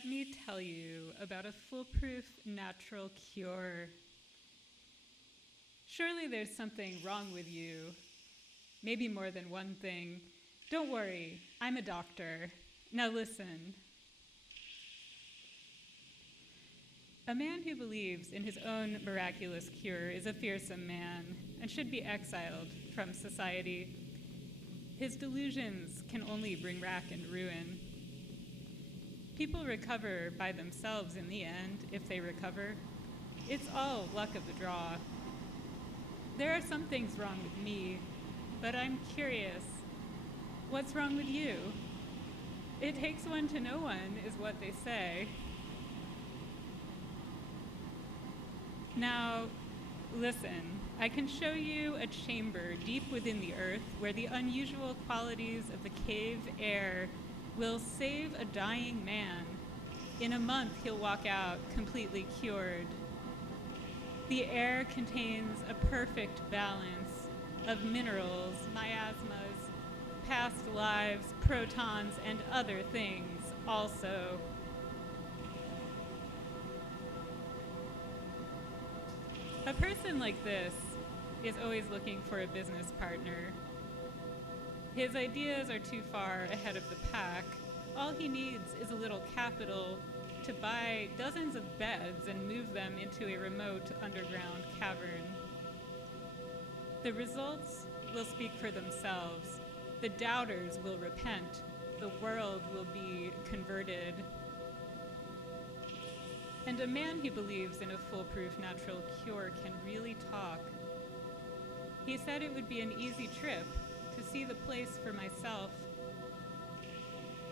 Let me tell you about a foolproof natural cure. Surely there's something wrong with you. Maybe more than one thing. Don't worry, I'm a doctor. Now listen. A man who believes in his own miraculous cure is a fearsome man and should be exiled from society. His delusions can only bring wrack and ruin. People recover by themselves in the end, if they recover. It's all luck of the draw. There are some things wrong with me, but I'm curious. What's wrong with you? It takes one to know one, is what they say. Now, listen, I can show you a chamber deep within the earth where the unusual qualities of the cave air will save a dying man. In a month, he'll walk out completely cured. The air contains a perfect balance of minerals, miasmas, past lives, protons, and other things also. A person like this is always looking for a business partner. His ideas are too far ahead of the pack. All he needs is a little capital to buy dozens of beds and move them into a remote underground cavern. The results will speak for themselves. The doubters will repent. The world will be converted. And a man who believes in a foolproof natural cure can really talk. He said it would be an easy trip to see the place for myself.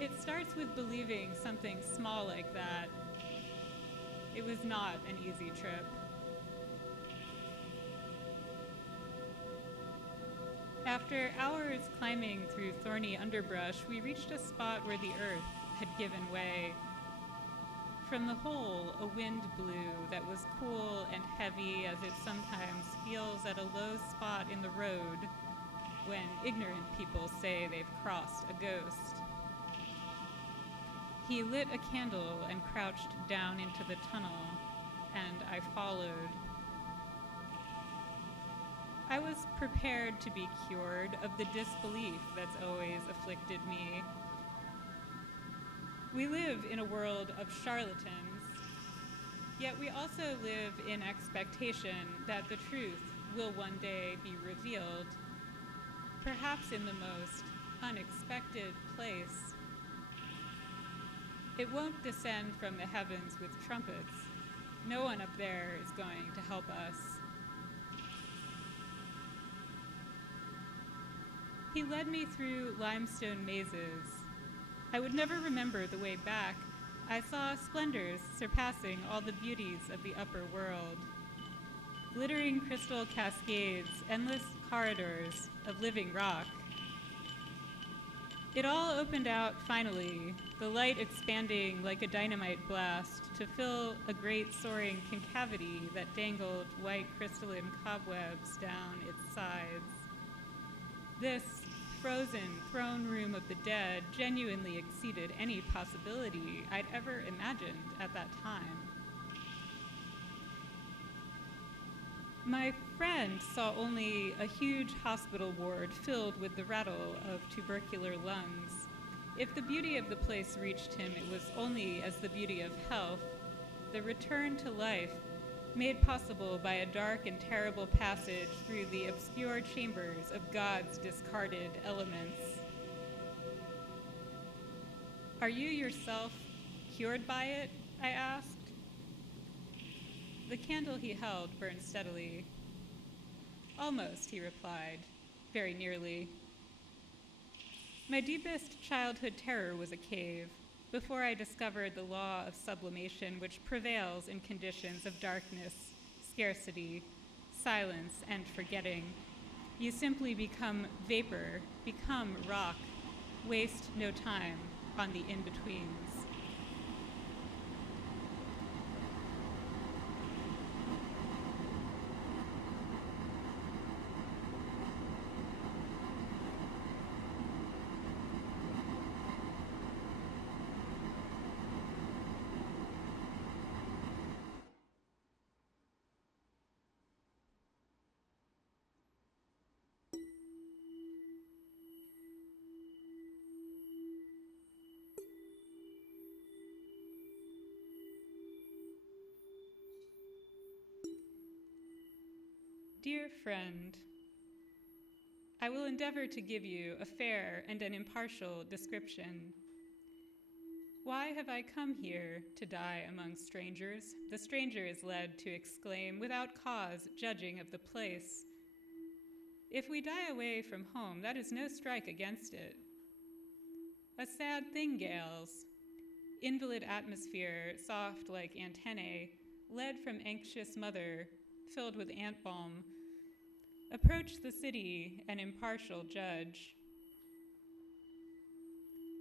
It starts with believing something small like that. It was not an easy trip. After hours climbing through thorny underbrush, we reached a spot where the earth had given way. From the hole, a wind blew that was cool and heavy, as it sometimes feels at a low spot in the road when ignorant people say they've crossed a ghost. He lit a candle and crouched down into the tunnel, and I followed. I was prepared to be cured of the disbelief that's always afflicted me. We live in a world of charlatans, yet we also live in expectation that the truth will one day be revealed, perhaps in the most unexpected place. It won't descend from the heavens with trumpets. No one up there is going to help us. He led me through limestone mazes. I would never remember the way back. I saw splendors surpassing all the beauties of the upper world. Glittering crystal cascades, endless corridors of living rock. It all opened out finally, the light expanding like a dynamite blast to fill a great soaring concavity that dangled white crystalline cobwebs down its sides. This frozen throne room of the dead genuinely exceeded any possibility I'd ever imagined at that time. My friend saw only a huge hospital ward filled with the rattle of tubercular lungs. If the beauty of the place reached him, it was only as the beauty of health, the return to life, made possible by a dark and terrible passage through the obscure chambers of God's discarded elements. Are you yourself cured by it? I asked. The candle he held burned steadily. Almost, he replied, very nearly. My deepest childhood terror was a cave, before I discovered the law of sublimation which prevails in conditions of darkness, scarcity, silence, and forgetting. You simply become vapor, become rock, waste no time on the in-betweens. Dear friend, I will endeavor to give you a fair and an impartial description. Why have I come here to die among strangers? The stranger is led to exclaim, without cause, judging of the place. If we die away from home, that is no strike against it. A sad thing, gales. Invalid atmosphere, soft like antennae, led from anxious mother, filled with ant balm. Approach the city, an impartial judge.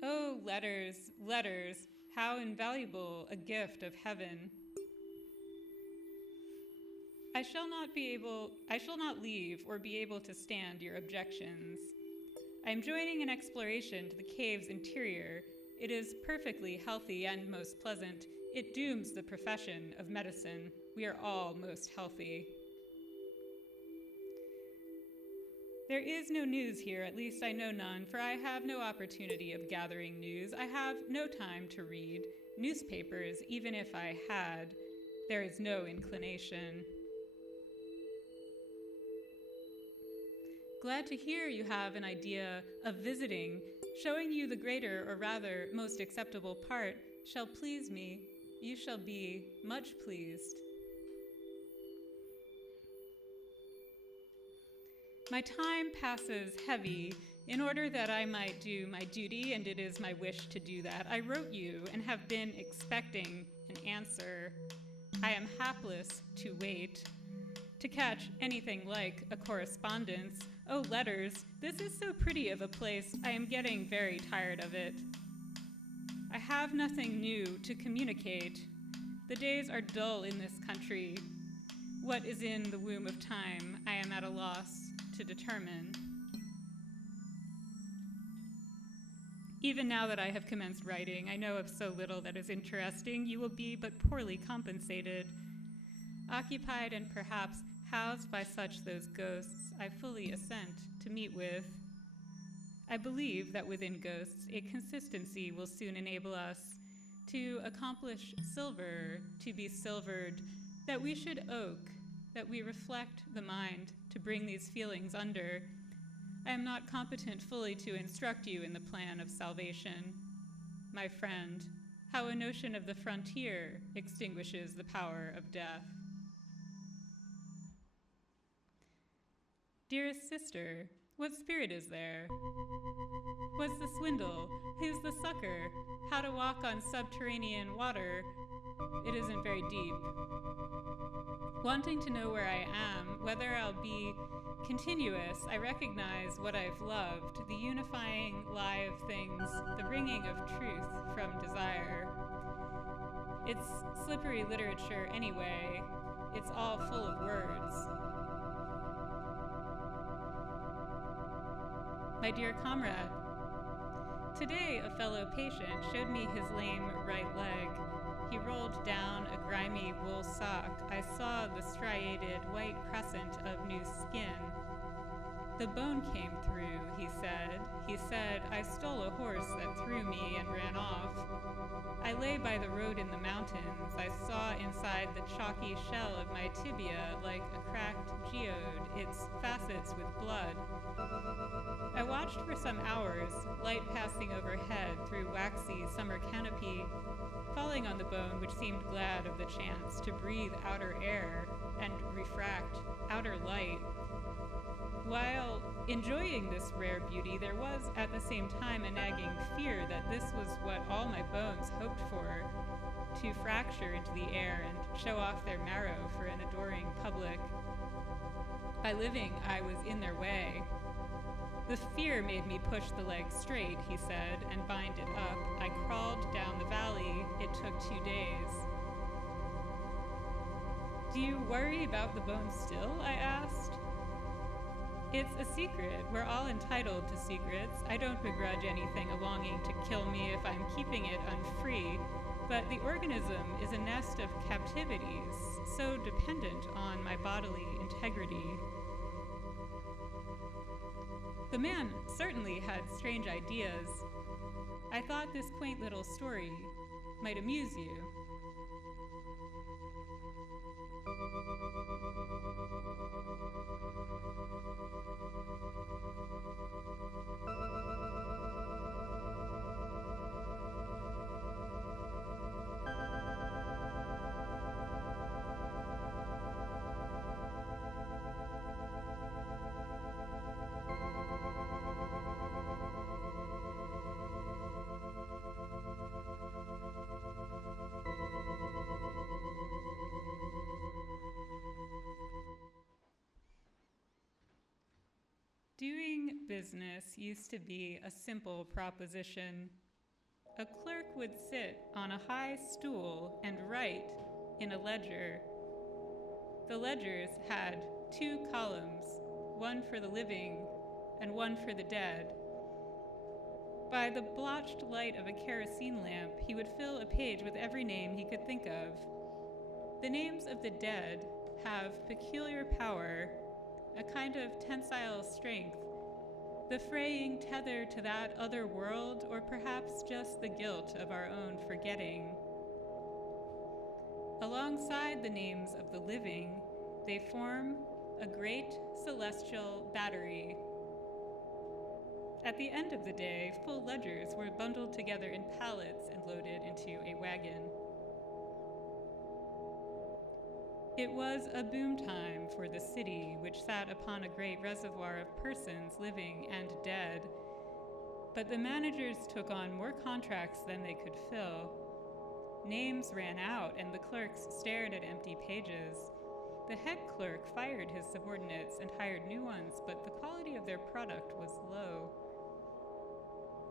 Oh, letters, letters, how invaluable a gift of heaven. I shall not leave or be able to stand your objections. I am joining an exploration to the cave's interior. It is perfectly healthy and most pleasant. It dooms the profession of medicine. We are all most healthy. There is no news here, at least I know none, for I have no opportunity of gathering news. I have no time to read newspapers, even if I had. There is no inclination. Glad to hear you have an idea of visiting. Showing you the greater, or rather, most acceptable part shall please me. You shall be much pleased. My time passes heavy. In order that I might do my duty, and it is my wish to do that, I wrote you and have been expecting an answer. I am hapless to wait, to catch anything like a correspondence. Oh, letters, this is so pretty of a place. I am getting very tired of it. I have nothing new to communicate. The days are dull in this country. What is in the womb of time, I am at a loss to determine. Even now that I have commenced writing, I know of so little that is interesting. You will be but poorly compensated. Occupied and perhaps housed by such those ghosts I fully assent to meet with. I believe that within ghosts a consistency will soon enable us to accomplish silver, to be silvered, that we should oak, that we reflect the mind to bring these feelings under. I am not competent fully to instruct you in the plan of salvation. My friend, how a notion of the frontier extinguishes the power of death. Dearest sister, what spirit is there? What's the swindle? Who's the sucker? How to walk on subterranean water? It isn't very deep. Wanting to know where I am, whether I'll be continuous, I recognize what I've loved, the unifying live things, the wringing of truth from desire. It's slippery literature anyway. It's all full of words. My dear comrade, today a fellow patient showed me his lame right leg. He rolled down a grimy wool sock. I saw the striated white crescent of new skin. The bone came through, he said. He said, I stole a horse that threw me and ran off. I lay by the road in the mountains. I saw inside the chalky shell of my tibia like a cracked geode, its facets with blood. I watched for some hours, light passing overhead through waxy summer canopy, falling on the bone which seemed glad of the chance to breathe outer air and refract outer light. While enjoying this rare beauty, there was at the same time a nagging fear that this was what all my bones hoped for, to fracture into the air and show off their marrow for an adoring public. By living, I was in their way. The fear made me push the leg straight, he said, and bind it up. I crawled down the valley. It took 2 days. Do you worry about the bone still? I asked. It's a secret. We're all entitled to secrets. I don't begrudge anything a longing to kill me if I'm keeping it unfree, but the organism is a nest of captivities, so dependent on my bodily integrity. The man certainly had strange ideas. I thought this quaint little story might amuse you. Doing business used to be a simple proposition. A clerk would sit on a high stool and write in a ledger. The ledgers had 2 columns, one for the living and one for the dead. By the blotched light of a kerosene lamp, he would fill a page with every name he could think of. The names of the dead have peculiar power, a kind of tensile strength, the fraying tether to that other world, or perhaps just the guilt of our own forgetting. Alongside the names of the living, they form a great celestial battery. At the end of the day, full ledgers were bundled together in pallets and loaded into a wagon. It was a boom time for the city, which sat upon a great reservoir of persons living and dead. But the managers took on more contracts than they could fill. Names ran out, and the clerks stared at empty pages. The head clerk fired his subordinates and hired new ones, but the quality of their product was low.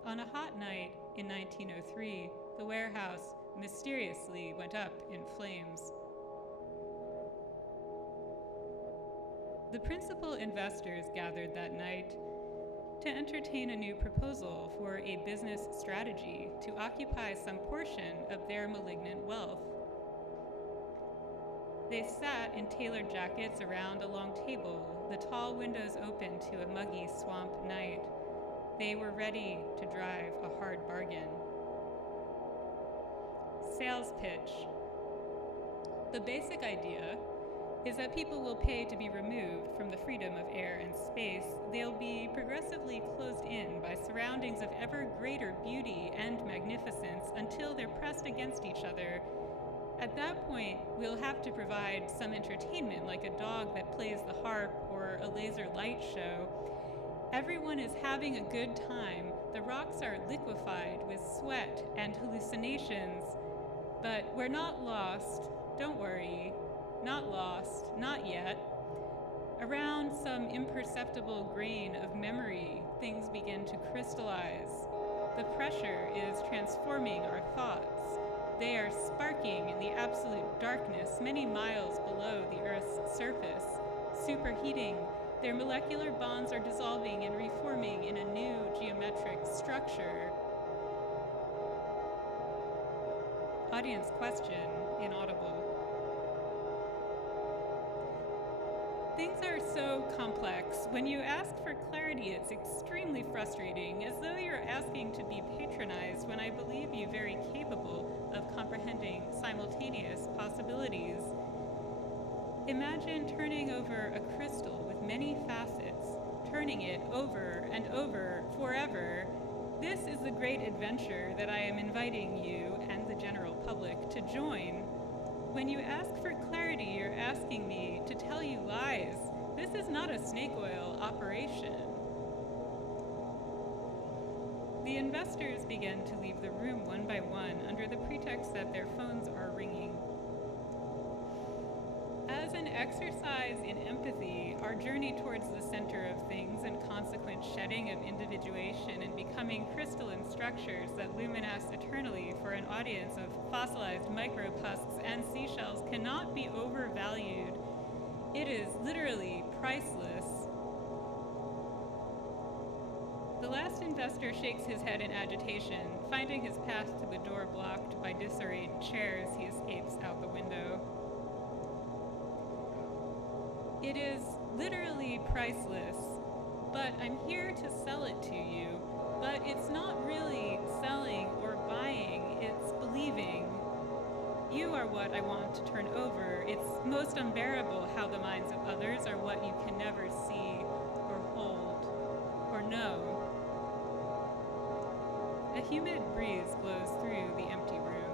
On a hot night in 1903, the warehouse mysteriously went up in flames. The principal investors gathered that night to entertain a new proposal for a business strategy to occupy some portion of their malignant wealth. They sat in tailored jackets around a long table, the tall windows open to a muggy swamp night. They were ready to drive a hard bargain. Sales pitch. The basic idea is that people will pay to be removed from the freedom of air and space. They'll be progressively closed in by surroundings of ever greater beauty and magnificence until they're pressed against each other. At that point, we'll have to provide some entertainment, like a dog that plays the harp or a laser light show. Everyone is having a good time. The rocks are liquefied with sweat and hallucinations. But we're not lost. Don't worry. Not lost. Not yet. Around some imperceptible grain of memory, things begin to crystallize. The pressure is transforming our thoughts. They are sparking in the absolute darkness many miles below the Earth's surface, superheating. Their molecular bonds are dissolving and reforming in a new geometric structure. Audience question, inaudible. Things are so complex. When you ask for clarity, it's extremely frustrating, as though you're asking to be patronized when I believe you very capable of comprehending simultaneous possibilities. Imagine turning over a crystal with many facets, turning it over and over forever. This is the great adventure that I am inviting you and the general public to join. When you ask for clarity, you're asking me to tell you lies. This is not a snake oil operation. The investors begin to leave the room one by one under the pretext that their phones are ringing. As an exercise in empathy, our journey towards the center of things and consequent shedding of individuation and becoming crystalline structures that luminesce eternally for an audience of fossilized micropusks and seashells cannot be overvalued. It is literally priceless. The last investor shakes his head in agitation. Finding his path to the door blocked by disarrayed chairs, he escapes out the window. It is literally priceless, but I'm here to sell it to you. But it's not really selling or buying, it's believing. You are what I want to turn over. It's most unbearable how the minds of others are what you can never see or hold or know. A humid breeze blows through the empty room.